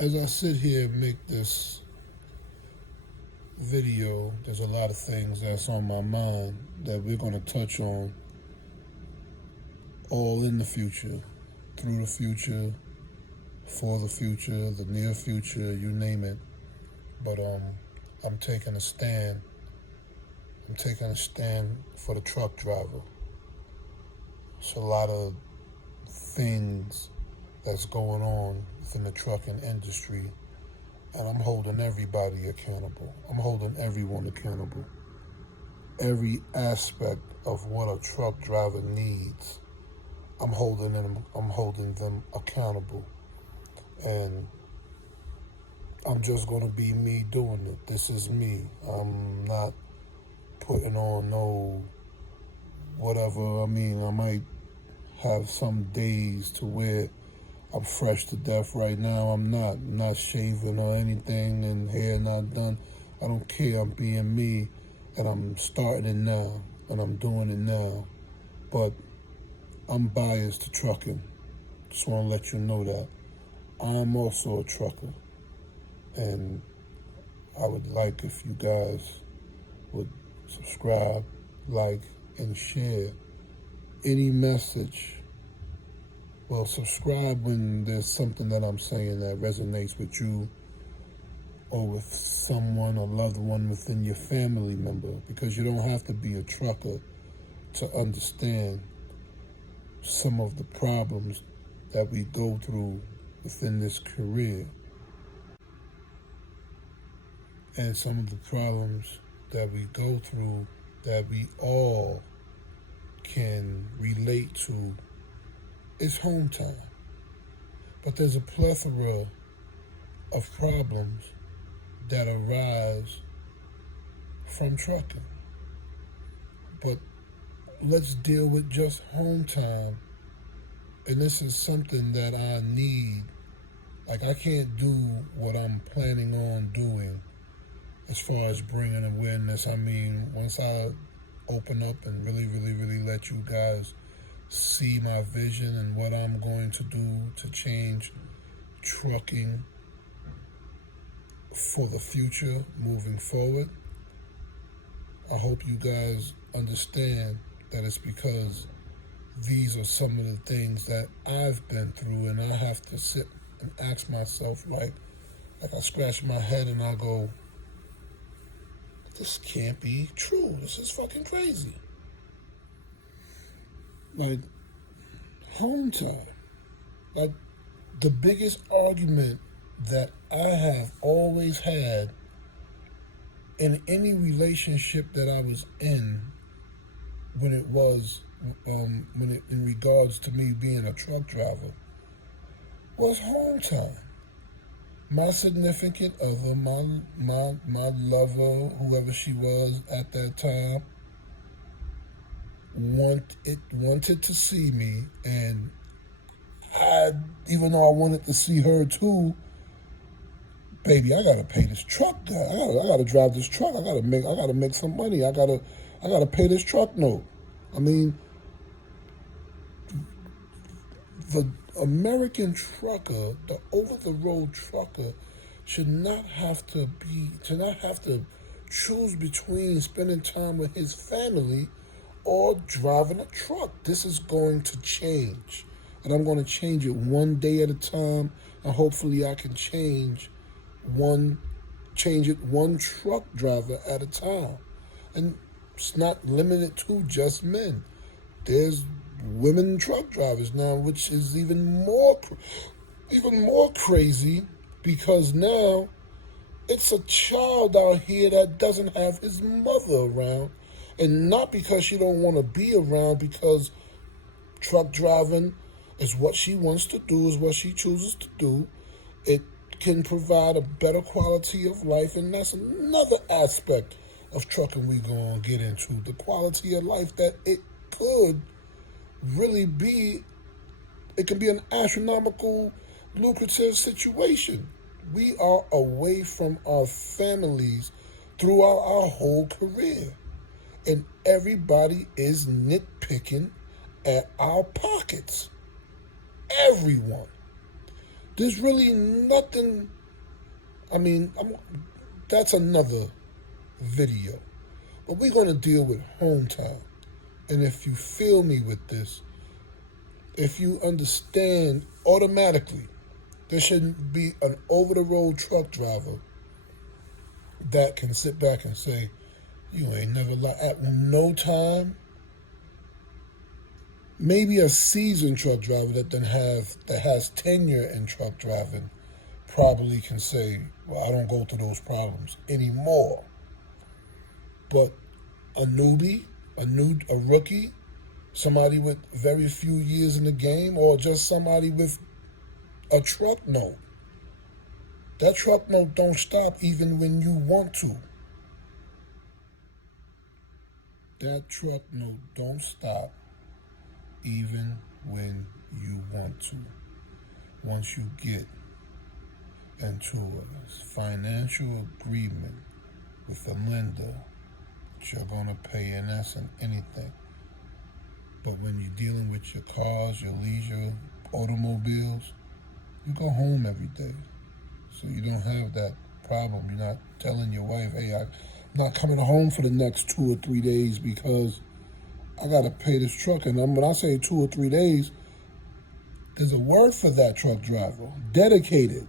As I sit here and make this video, there's a lot of things that's on my mind that we're going to touch on all in the future, through the future, for the future, the near future, you name it. But I'm taking a stand. I'm taking a stand for the truck driver. It's a lot of things that's going on within the trucking industry, and I'm holding everybody accountable. I'm holding everyone accountable. Every aspect of what a truck driver needs, I'm holding them accountable. And I'm just going to be me doing it. This is me. I'm not putting on no whatever. I mean, I might have some days to where I'm fresh to death. Right now, I'm not shaving or anything, and hair not done. I don't care. I'm being me, and I'm starting it now, and I'm doing it now. But I'm biased to trucking. Just want to let you know that. I'm also a trucker, and I would like if you guys would subscribe, like, and share any message. Well, subscribe when there's something that I'm saying that resonates with you or with someone, a loved one within your family member, because you don't have to be a trucker to understand some of the problems that we go through within this career, and some of the problems that we go through that we all can relate to is home time. But there's a plethora of problems that arise from trucking. But let's deal with just home time. And this is something that I need. Like, I can't do what I'm planning on doing as far as bringing awareness. I mean, once I open up and really let you guys see my vision and what I'm going to do to change trucking for the future moving forward, I hope you guys understand that it's because these are some of the things that I've been through, and I have to sit and ask myself, like I scratch my head and I go, this can't be true. This is fucking crazy. Like, home time. Like, the biggest argument that I have always had in any relationship that I was in, when it was in regards to me being a truck driver, was home time. My significant other, my lover, whoever she was at that time, wanted to see me, and even though I wanted to see her too, baby, I gotta pay this truck guy. I gotta drive this truck. I gotta make some money. I gotta pay this truck note. I mean, the American trucker, the over-the-road trucker, should not have to choose between spending time with his family or driving a truck. This is going to change, and I'm going to change it one day at a time, and hopefully I can change it one truck driver at a time. And it's not limited to just men. There's women truck drivers now, which is even more crazy, because now it's a child out here that doesn't have his mother around, and not because she don't want to be around, because truck driving is what she wants to do, is what she chooses to do. It can provide a better quality of life, and that's another aspect of trucking we're going to get into, the quality of life that it could really be. It can be an astronomical, lucrative situation. We are away from our families throughout our whole career, and everybody is nitpicking at our pockets. Everyone. There's really nothing. I mean, that's another video. But we're going to deal with home time. And if you feel me with this, if you understand automatically, there shouldn't be an over-the-road truck driver that can sit back and say, you ain't never lied. At no time, maybe a seasoned truck driver that has tenure in truck driving probably can say, well, I don't go through those problems anymore. But a newbie, a rookie, somebody with very few years in the game, or just somebody with a truck note. That truck note don't stop even when you want to. That truck note don't stop even when you want to. Once you get into a financial agreement with a lender, you're going to pay in essence anything. But when you're dealing with your cars, your leisure, automobiles, you go home every day. So you don't have that problem. You're not telling your wife, hey, I'm not coming home for the next 2 or 3 days because I got to pay this truck. And when I say 2 or 3 days, there's a word for that truck driver, dedicated.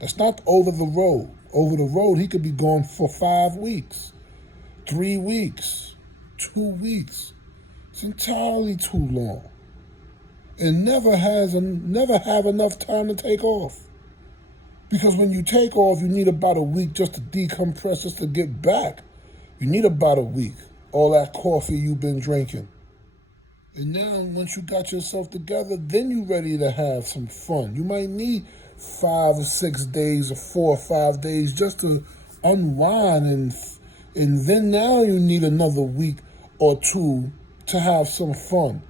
That's not over the road. Over the road, he could be gone for 5 weeks, 3 weeks, 2 weeks. It's entirely too long. And never have enough time to take off. Because when you take off, you need about a week just to decompress, just to get back. You need about a week. All that coffee you've been drinking. And now, once you got yourself together, then you're ready to have some fun. You might need 5 or 6 days or 4 or 5 days just to unwind. And then now you need another week or 2 to have some fun.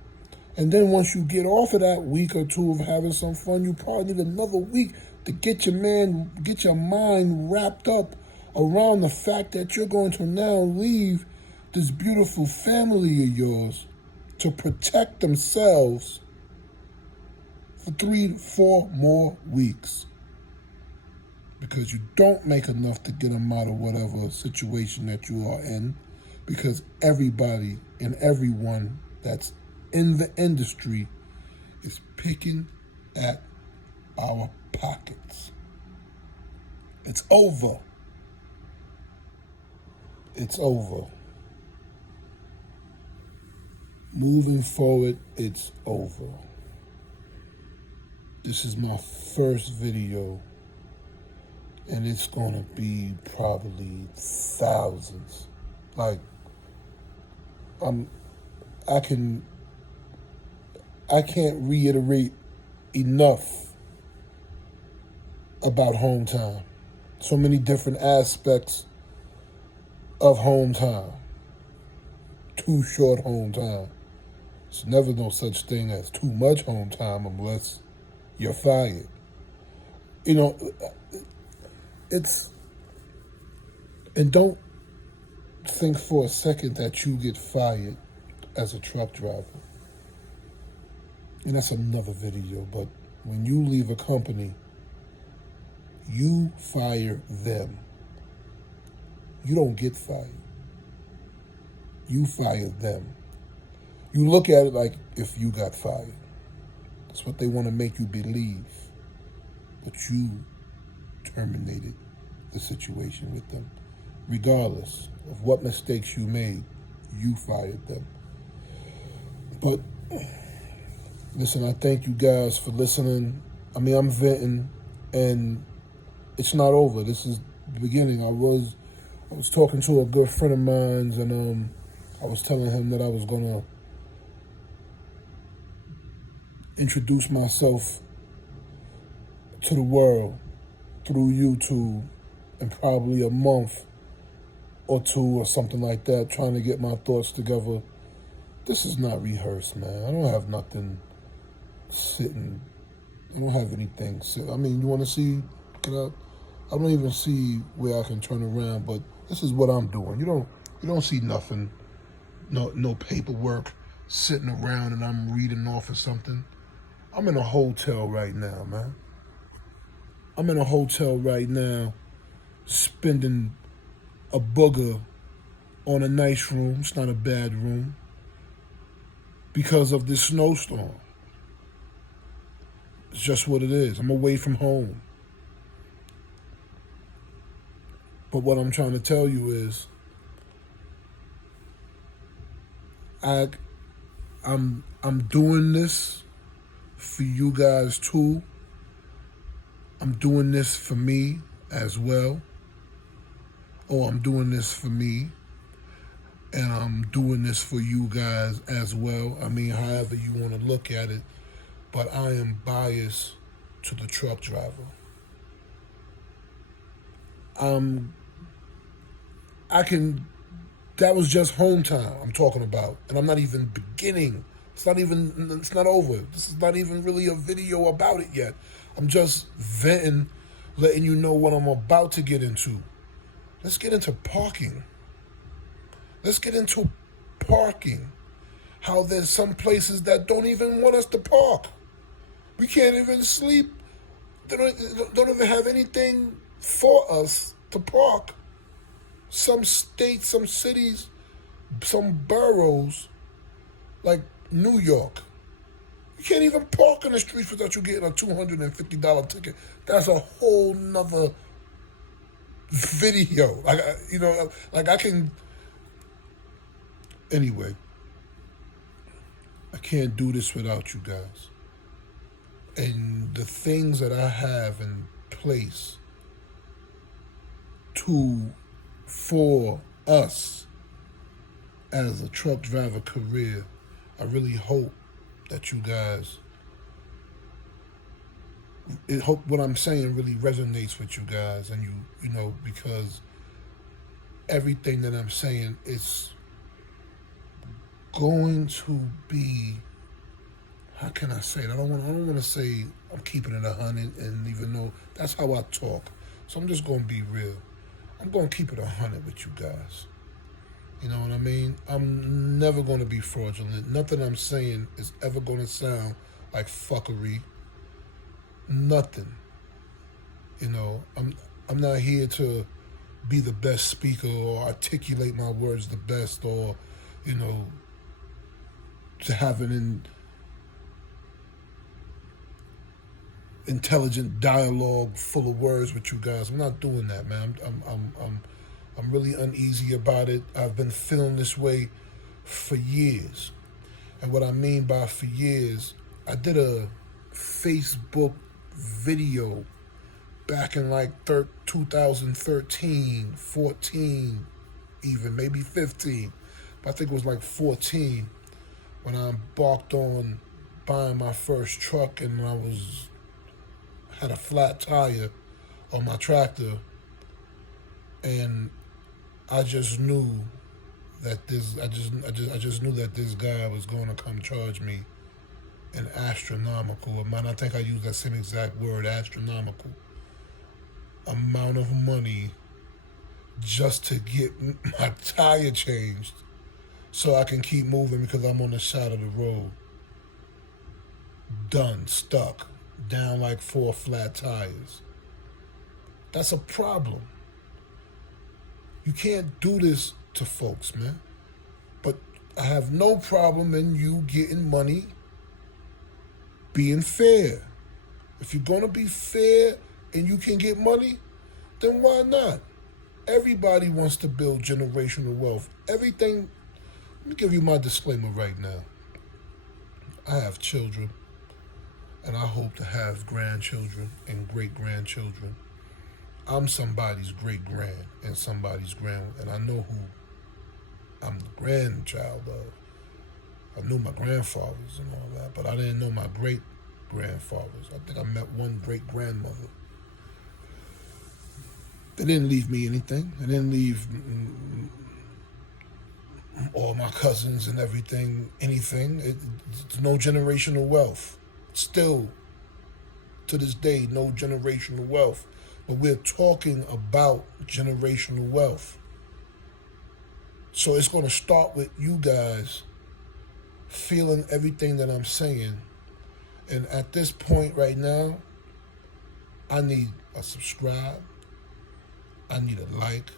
And then once you get off of that week or 2 of having some fun, you probably need another week to get your mind wrapped up around the fact that you're going to now leave this beautiful family of yours to protect themselves for 3 to 4 more weeks. Because you don't make enough to get them out of whatever situation that you are in. Because everybody and everyone that's in the industry is picking at our pockets. It's over. It's over. Moving forward, it's over. This is my first video, and it's gonna be probably thousands. Like, I can't reiterate enough about home time. So many different aspects of home time. Too short home time. There's never no such thing as too much home time unless you're fired. You know, and don't think for a second that you get fired as a truck driver. And that's another video, but when you leave a company, you fire them. You don't get fired. You fire them. You look at it like if you got fired. That's what they want to make you believe. But you terminated the situation with them. Regardless of what mistakes you made, you fired them. But listen, I thank you guys for listening. I mean, I'm venting, and it's not over. This is the beginning. I was talking to a good friend of mine, and I was telling him that I was gonna introduce myself to the world through YouTube in probably a month or 2 or something like that, trying to get my thoughts together. This is not rehearsed, man. I don't have nothing sitting. I don't have anything sitting. I mean, you want to see? I don't even see where I can turn around, but this is what I'm doing. You don't see nothing, no paperwork sitting around and I'm reading off of something. I'm in a hotel right now, man. I'm in a hotel right now, spending a booger on a nice room. It's not a bad room because of this snowstorm. It's just what it is. I'm away from home. But what I'm trying to tell you is, I'm doing this for you guys too. I'm doing this for me as well. Or I'm doing this for me, and I'm doing this for you guys as well. I mean, however you want to look at it. But I am biased to the truck driver. That was just home time I'm talking about. And I'm not even beginning. It's not over. This is not even really a video about it yet. I'm just venting, letting you know what I'm about to get into. Let's get into parking. How there's some places that don't even want us to park. We can't even sleep. They don't even have anything for us to park. Some states, some cities, some boroughs, like New York, you can't even park in the streets without you getting a $250 ticket. That's a whole nother video. I can. Anyway, I can't do this without you guys. And the things that I have in place for us as a truck driver career, I really hope that you guys, hope what I'm saying really resonates with you guys, and you know, because everything that I'm saying is going to be, how can I say it? I don't want to say I'm keeping it 100, and even though that's how I talk. So I'm just going to be real. I'm going to keep it 100 with you guys. You know what I mean? I'm never going to be fraudulent. Nothing I'm saying is ever going to sound like fuckery. Nothing. You know, I'm not here to be the best speaker or articulate my words the best, or, you know, to have an intelligent dialogue full of words with you guys. I'm not doing that, man. I'm really uneasy about it. I've been feeling this way for years. And what I mean by for years, I did a Facebook video back in like 2013, 14, even maybe 15. But I think it was like 14 when I embarked on buying my first truck, and I had a flat tire on my tractor, and I just knew that I just knew that this guy was going to come charge me an astronomical amount. I think I used that same exact word, astronomical amount of money, just to get my tire changed so I can keep moving, because I'm on the side of the road, done, stuck, down like 4 flat tires. That's a problem. You can't do this to folks, man. But I have no problem in you getting money, being fair. If you're going to be fair and you can get money, then why not? Everybody wants to build generational wealth. Everything. Let me give you my disclaimer right now. I have children, and I hope to have grandchildren and great-grandchildren. I'm somebody's great-grand and somebody's grand, and I know who I'm the grandchild of. I knew my grandfathers and all that, but I didn't know my great-grandfathers. I think I met one great-grandmother. They didn't leave me anything. They didn't leave all my cousins and everything anything. It's no generational wealth. Still, to this day, no generational wealth. But we're talking about generational wealth. So it's going to start with you guys feeling everything that I'm saying. And at this point right now, I need a subscribe. I need a like.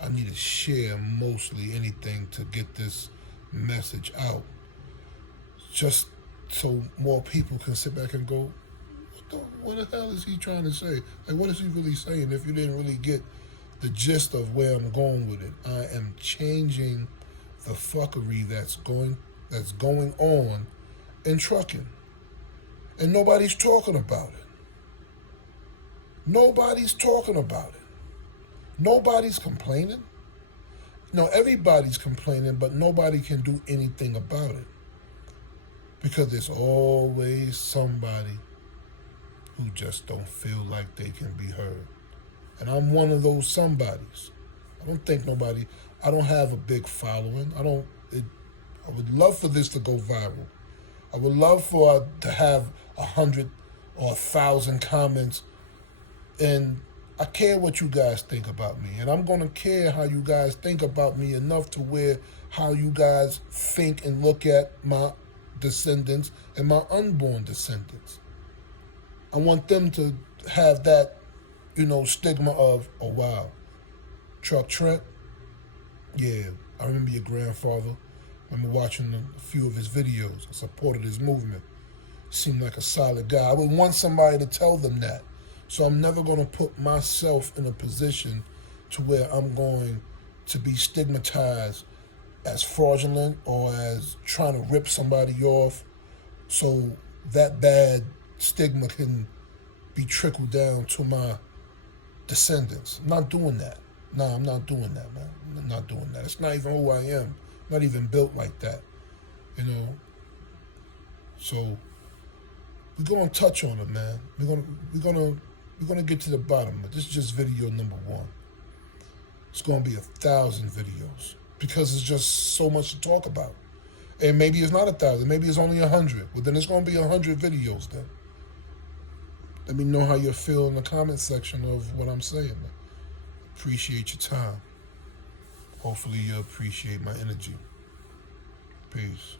I need to share mostly anything to get this message out. Just so more people can sit back and go, what the hell is he trying to say? Like, what is he really saying if you didn't really get the gist of where I'm going with it? I am changing the fuckery that's going on in trucking. And nobody's talking about it. Nobody's talking about it. Nobody's complaining. No, everybody's complaining, but nobody can do anything about it. Because there's always somebody who just don't feel like they can be heard. And I'm one of those somebodies. I don't have a big following. I would love for this to go viral. I would love to have 100 or 1,000 comments, and I care what you guys think about me, and I'm going to care how you guys think about me enough to where how you guys think and look at my descendants and my unborn descendants. I want them to have that, stigma of, oh wow, Truck Trent, yeah, I remember your grandfather. I remember watching a few of his videos. I supported his movement. Seemed like a solid guy. I would want somebody to tell them that. So I'm never going to put myself in a position to where I'm going to be stigmatized as fraudulent or as trying to rip somebody off so that bad stigma can be trickled down to my descendants. I'm not doing that. No, I'm not doing that, man. I'm not doing that. It's not even who I am. I'm not even built like that, So we're gonna touch on it, man. We're gonna get to the bottom. But this is just video number 1. It's gonna be 1,000 videos because it's just so much to talk about. And maybe it's not 1,000. Maybe it's only 100. Well, then it's gonna be 100 videos. Then let me know how you feel in the comment section of what I'm saying. Appreciate your time. Hopefully you appreciate my energy. Peace.